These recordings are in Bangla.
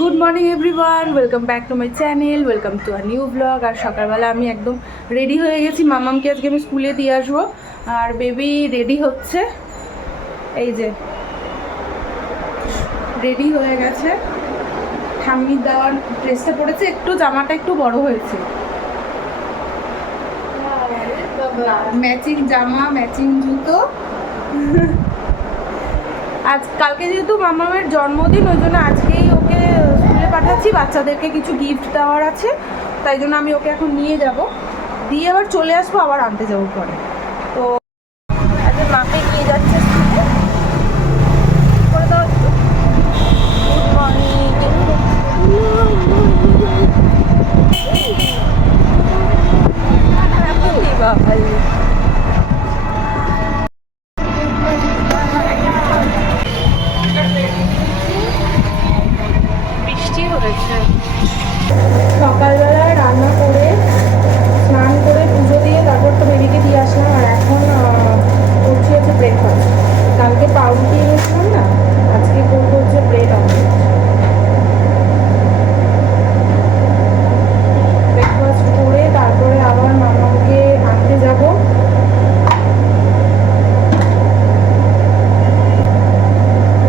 Good morning everyone welcome back to my channel welcome to a new blog আর সকালবেলা আমি একদম রেডি হয়ে গেছি। মামামকে আজকে আমি স্কুলে দিয়ে আসব। আর বেবি রেডি হচ্ছে। এই যে রেডি হয়ে গেছে। ঠাম্মির দেওয়ার ড্রেসটা পড়েছে একটু জামাটা একটু বড় হয়েছে। ম্যাচিং জামা ম্যাচিং জুতো। আজ কালকে যেহেতু মামামের জন্মদিন, ওই জন্য আজকেই ওকে স্কুলে পাঠাচ্ছি। বাচ্চাদেরকে কিছু গিফট দেওয়ার আছে, তাই জন্য আমি ওকে এখন নিয়ে যাব। দিয়ে আবার চলে আসব, আবার আনতে যাব পরে। হয়েছে সকালবেলায় রান্না করে স্নান করে পুজো দিয়ে তারপর তো বেবিকে দিয়ে আসলাম আর এখন আহ, করছি হচ্ছে ব্রেকফাস্ট কালকে পাউরুটি এনেছিলাম না আজকে করব হচ্ছে ব্রেড অমলেট ব্রেকফাস্ট করে তারপরে আবার মামাকে আনতে যাব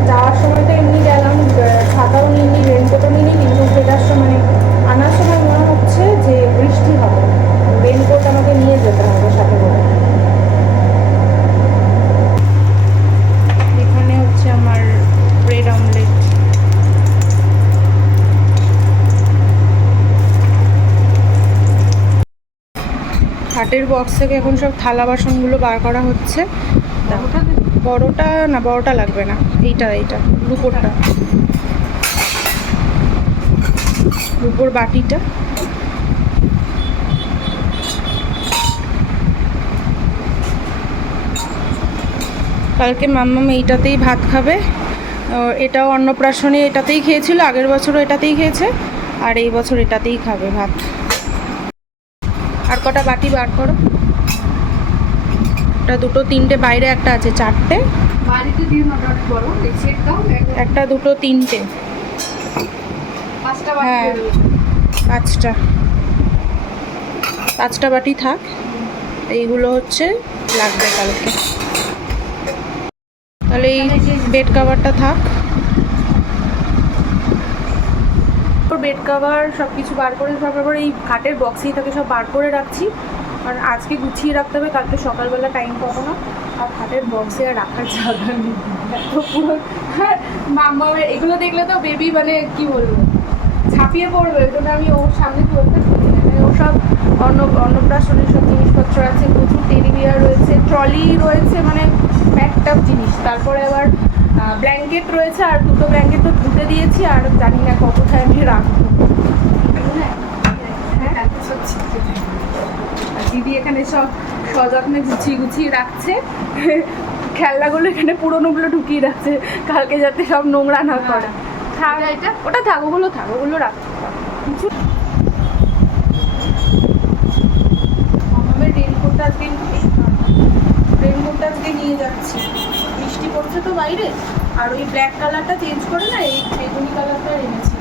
যাওয়ার সময় তো এমনি গেলাম আহ, ছাতাও নিইনি রেনকোটও নিইনি কিন্তু ফেরার সময় আনার সময় মনে হচ্ছে যে বৃষ্টি হবে রেনকোট আমাকে নিয়ে যেতে হবে সাথে করে এখানে হচ্ছে আমার ব্রেড অমলেট হাটের বক্স থেকে এখন সব থালা বাসনগুলো বার করা হচ্ছে। বড়টা না বড়টা লাগবে না। এইটা এইটা রুপোরটা রুপোর বাটিটা। কালকে মাম্মাম এইটাতেই ভাত খাবে। এটাও অন্নপ্রাশনে এটাতেই খেয়েছিল আগের বছরও এটাতেই খেয়েছে আর এই বছর এটাতেই খাবে ভাত। আর কটা বাটি বার করো। একটা দুটো তিনটে বাইরে একটা আছে চারটে। একটা দুটো তিনটে। পাঁচটা হ্যাঁ। পাঁচটা। পাঁচটা বাটি থাক। এইগুলো হচ্ছে লাগবে কালকে। তাহলে এই বেড কাভারটা থাক। বেড কাভার সব কিছু বার করে পরে এই খাটের বক্সেই থাকে সব বার করে রাখছি। কারণ আজকে গুছিয়ে রাখতে হবে, কালকে সকালবেলা টাইম পাবো না। আর খাটের বক্সে আর রাখার জায়গা নেই। এত পুরো হ্যাঁ এগুলো দেখলে তো বেবি মানে কি বলব? ঝাঁপিয়ে পড়বে, ওই জন্য আমি ওর সামনে তুলতে ও সব অন্ন অন্নপ্রাশনের সব জিনিসপত্র আছে, প্রচুর টেডি বিয়ার রয়েছে ট্রলি রয়েছে মানে প্যাকটাপ জিনিস। তারপরে আবার ব্ল্যাঙ্কেট রয়েছে আর দুটো ব্ল্যাঙ্কেট তো ধুতে দিয়েছি আর জানি না কতটায় আমি রাখব। হ্যাঁ হ্যাঁ দিদি এখানে সব সযত্নে গুছিয়ে গুছিয়ে রাখছে। খেলনাগুলো এখানে পুরোনোগুলো ঢুকিয়ে রাখছে। কালকে যাতে সব নোংরা না করে থাক ওটা থাক ওগুলো থাক ওগুলো রাখ। কিছু আমাদের রেনকোটটা আজকে রেনকোটটা আজকে নিয়ে যাচ্ছি। বৃষ্টি পড়ছে তো বাইরে? আর ওই ব্ল্যাক কালারটা চেঞ্জ করে না, এই বেগুনি কালারটা এনেছি।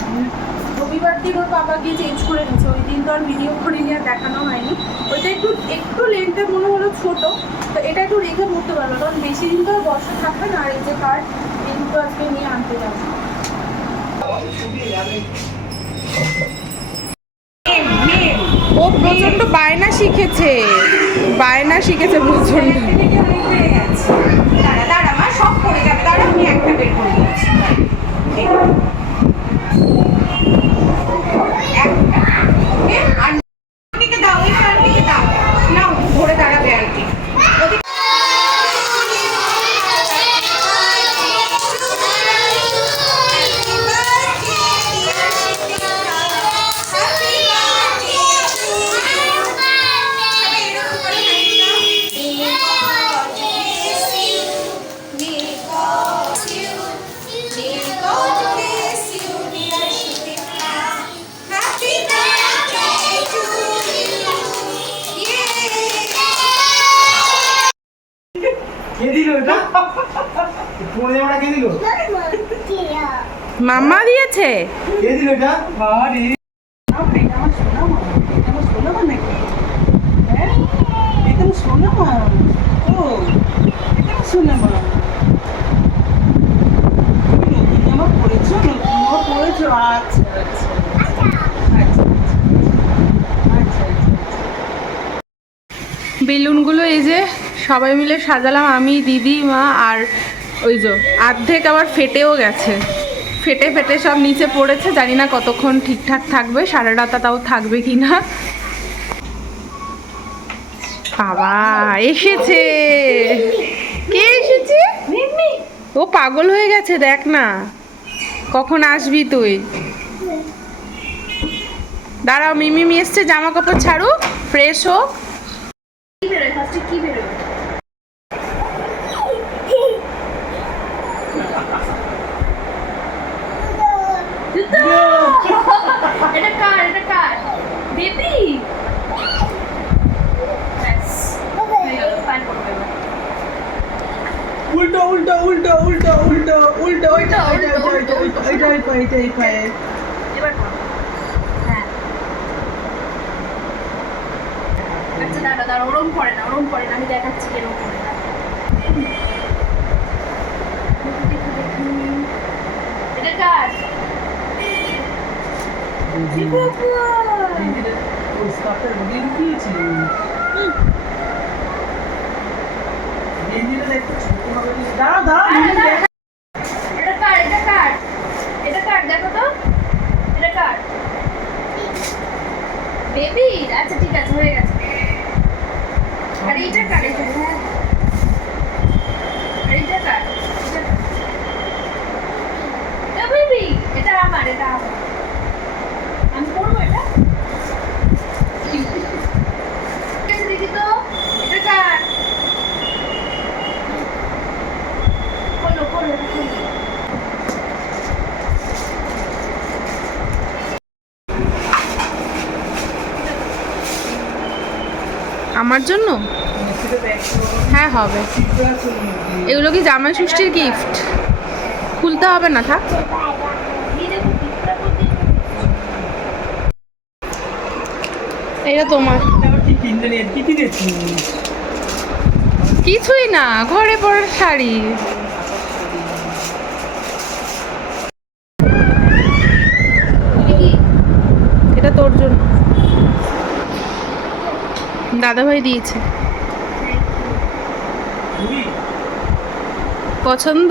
রবিবার দিন ওর বাবা গিয়ে চেঞ্জ করে নিয়েছে ওই দিন তো আর ভিডিও করে নিয়ে দেখানো হয়নি। ওইটা একটু একটু লেন্থে মনে হলো ছোট, তো এটা একটু রেখে পড়তে পারব কারণ বেশি দিন তো আর থাকবে না, আর এই যে কার্ড এই দুটো আজকে নিয়ে আনতে যাব। ও প্রচণ্ড বায়না শিখেছে। বায়না শিখেছে প্রচণ্ড কে দিল এটা? কোন জামাটা কে দিল মাম্মা দিয়েছে? কে দিল এটা? আরে এটা আমার সোনা মা আমার সোনা মা নাকি? হ্যাঁ? এটা সোনা মা ও এটা আমার সোনা মা তুমি নতুন জামা পরেছো নতুন জামা পরেছো আচ্ছা আচ্ছা আচ্ছা আচ্ছা আচ্ছা বেলুনগুলো এই যে সবাই মিলে সাজালাম, আমি, দিদি, মা আর ওই যে অর্ধেক আবার ফেটেও গেছে। ফেটে ফেটে সব নিচে পড়েছে, জানি না কতক্ষণ ঠিকঠাক থাকবে সারা রাতা তাও থাকবে কি না বাবা, এসেছে। কে এসেছে? ও পাগল হয়ে গেছে, দেখ না। কখন আসবি তুই? দাঁড়াও মিমিমি এসছে, জামা কাপড় ছাড়ুক, ফ্রেশ হোক কি বেরোয় ফার্স্টে কি বেরোয় এটা কার এটা কার বেবি উল্টো উল্টো উল্টো উল্টো উল্টো উল্টো ওইটা ওইটা ওইটা ওইটা ওইটা ওইটা ওইটা ওইটা এবার হ্যাঁ আচ্ছা দাঁড়া দাঁড়া ওরম করে না ওরম করে না আমি দেখাচ্ছি এরকম করে না এটা কার ওই স্কার্টটা রোদে দিয়েছি গেঞ্জিটা একটু ছোট হবে দাঁড়া দাঁড়া দাঁড়া, দাঁড়া। এটা কার এটা কার এটা কার দেখো তো এটা কার বেবি আচ্ছা ঠিক আছে হয়ে গেছে আর এইটা কার এটা হ্যাঁ আর এইটা কার এটা কার? এ বেবি এটা আমার এটা আমার আমি পড়ব এটা ঠিক আছে দেখি তো এটা কার খোলো খোলো খোলো আমার জন্য? হ্যাঁ হবে। এগুলো কি জামাই ষষ্ঠীর গিফট খুলতে হবে না, থাক। এটা তোমার। কিছুই না, ঘরে পড়ার শাড়ি কি এটা তোর জন্য দাদাভাই দিয়েছে। পছন্দ?